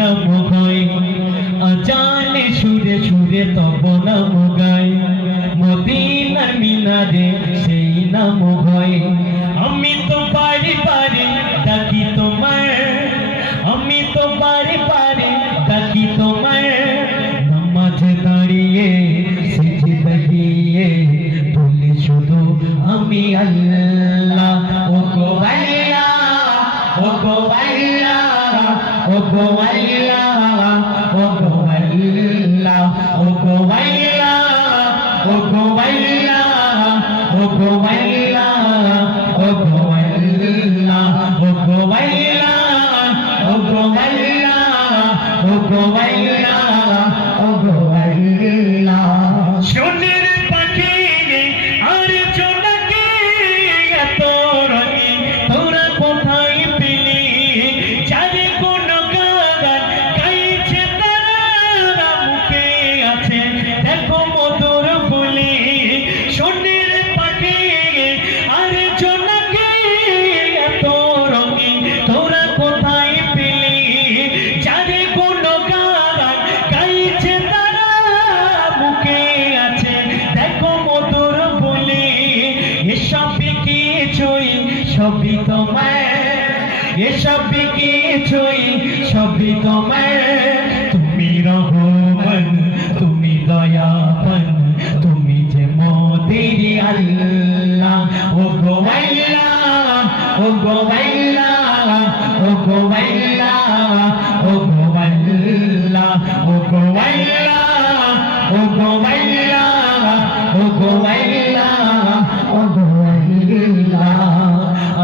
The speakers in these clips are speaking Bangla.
নাম গায় আজানে সুরে সুরে তব নাম গায় মদিনার মিনারে সেই নাম গায় আমি তো পারি পারি ডাকি তোমার আমি তো পারি পারি ডাকি তোমার নামাজে দাঁড়িয়ে সিজদা গিয়ে বলি শুধু আমি আল্লাহ ও গো আল্লাহ ও গো আল্লাহ ও গো আল্লাহ ও গো আল্লাহ ও গো আল্লাহ ও গো আল্লাহ ও গো আল্লাহ ও গো আল্লাহ ও গো আল্লাহ ও গো আল্লাহ ও গো আল্লাহ ও গো আল্লাহ সোনের পাখি আর জোনাকি এত রঙিন তোরা কোথায় পেলি যারে কোন গান গাইছে তারা মুখে আছে দেখো মধুর বলি সোনের পাখি আর জোনাকি এত রঙিন তোরা কোথায় পেলি যারে কোন গান গাইছে তারা মুখে আছে দেখো মধুর বলি এসব কিছুই সবই তোমার এসব কিছুই সবই তোমার তুমি রহমান তুমি দয়াবান তুমি যে মোদের আল্লাহ ও গো আল্লাহ ও গো আল্লাহ ও গো আল্লাহ ও গো আল্লাহ ও গো আল্লাহ ও গো আল্লাহ ও গো আল্লাহ ও গো আল্লাহ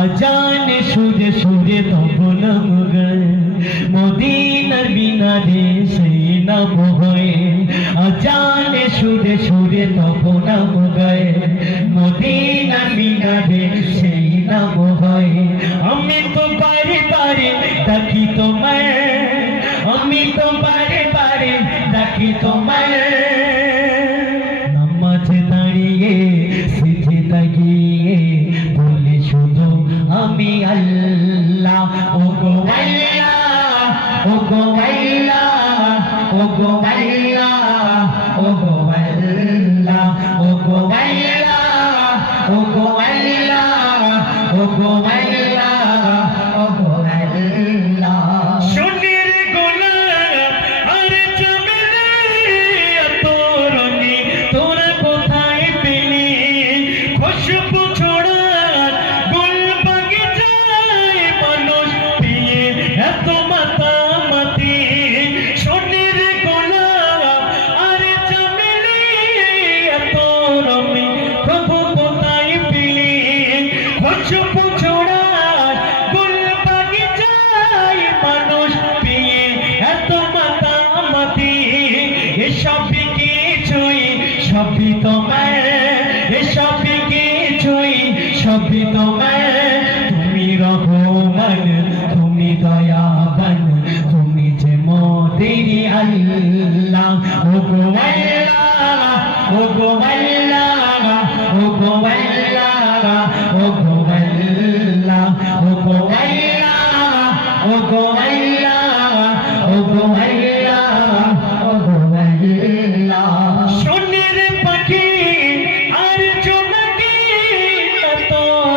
আজানে সুরে সুরে তব নাম গায় মদিনার মিনারে সেই নাম হয় আজানে সুরে সুরে তব নাম গায় মদিনার মিনারে সেই নাম হয় আমি তো পারি পারি ডাকি তোমার আমি তো পারি পারি ডাকি তোমার নামাজে দাঁড়িয়ে সিজদা গিয়ে বলি শুধু আমি আল্লাহ ও গো আল্লাহ ও গো আল্লাহ ও গো আল্লাহ ও গো আল্লাহ ও গো আল্লাহ ও গো আল্লাহ ও গো আল্লাহ ও গো আল্লাহ সোনের গোলাপ আর চামেলি এত রঙিন তোরা কোথায় পেলি খুশবু ছড়ার গুল বাগিচায় মানুষ পেয়ে এত মাতামাতি সোনের গোলাপ আর চামেলি এত রঙিন প্রভু কোথায় পেলি খুশবু ছড়ার গুল বাগিচায় মানুষ পেয়ে এত মাতামাতি এসব কিছুই সবই তোমার এসব কিছুই সবই তোমার তুমি রহমান তুমি দয়াবান তুমি যে মোদের আল্লাহ ও গো আল্লাহ ও গো আল্লাহ ও গো আল্লাহ ও গো আল্লাহ ও গো আল্লাহ ও গো আল্লাহ ও গো আল্লাহ ও গো আল্লাহ সোনের পাখি আর জোনাকি এত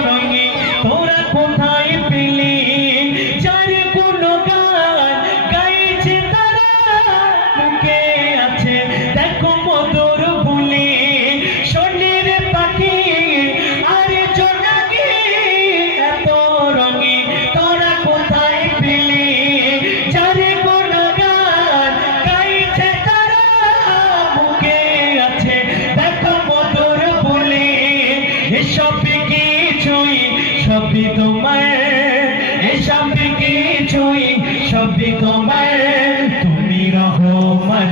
রঙিন তোরা কোথায় পেলি যার কোন গান গাইছে তারা মুখে আছে দেখো মধুর বলি সোনের পাখি আর জোনাকি এত রঙিন তোরা কোথায় পেলি যার কোন গান গাইছে তারা মুখে আছে দেখো মধুর বলি এসব কিছুই সবই তোমার এসব কিছুই সবই তোমার তুমি রহমান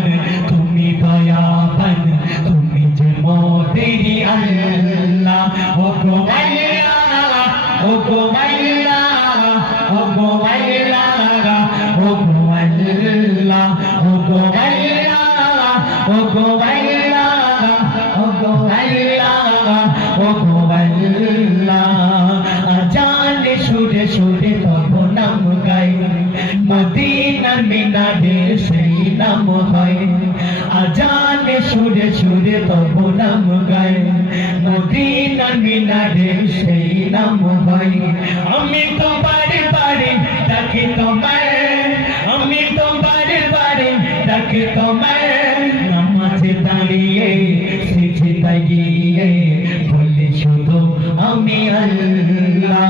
তুমি দয়াবান তুমি যে মোদের আল্লাহ ও গো আল্লাহ ও গো আল্লাহ ও গো আল্লাহ ও গো আল্লাহ ও গো আল্লাহ ও গো আল্লাহ ও গো আল্লাহ ও গো আল্লাহ আজানে সুরে সুরে তব নাম গাই মদিনার মিনারে সেই নাম হয় আজানে সুরে সুরে তবু নাম গায় মদিনার মিনারে সেই নাম হয় আমি তো বারে বারে ডাকি তোমায় আমি তো বারে বারে ডাকি তোমায় নামাজে দাঁড়িয়ে সিজদায় গিয়ে বলি শুধু আমি আল্লাহ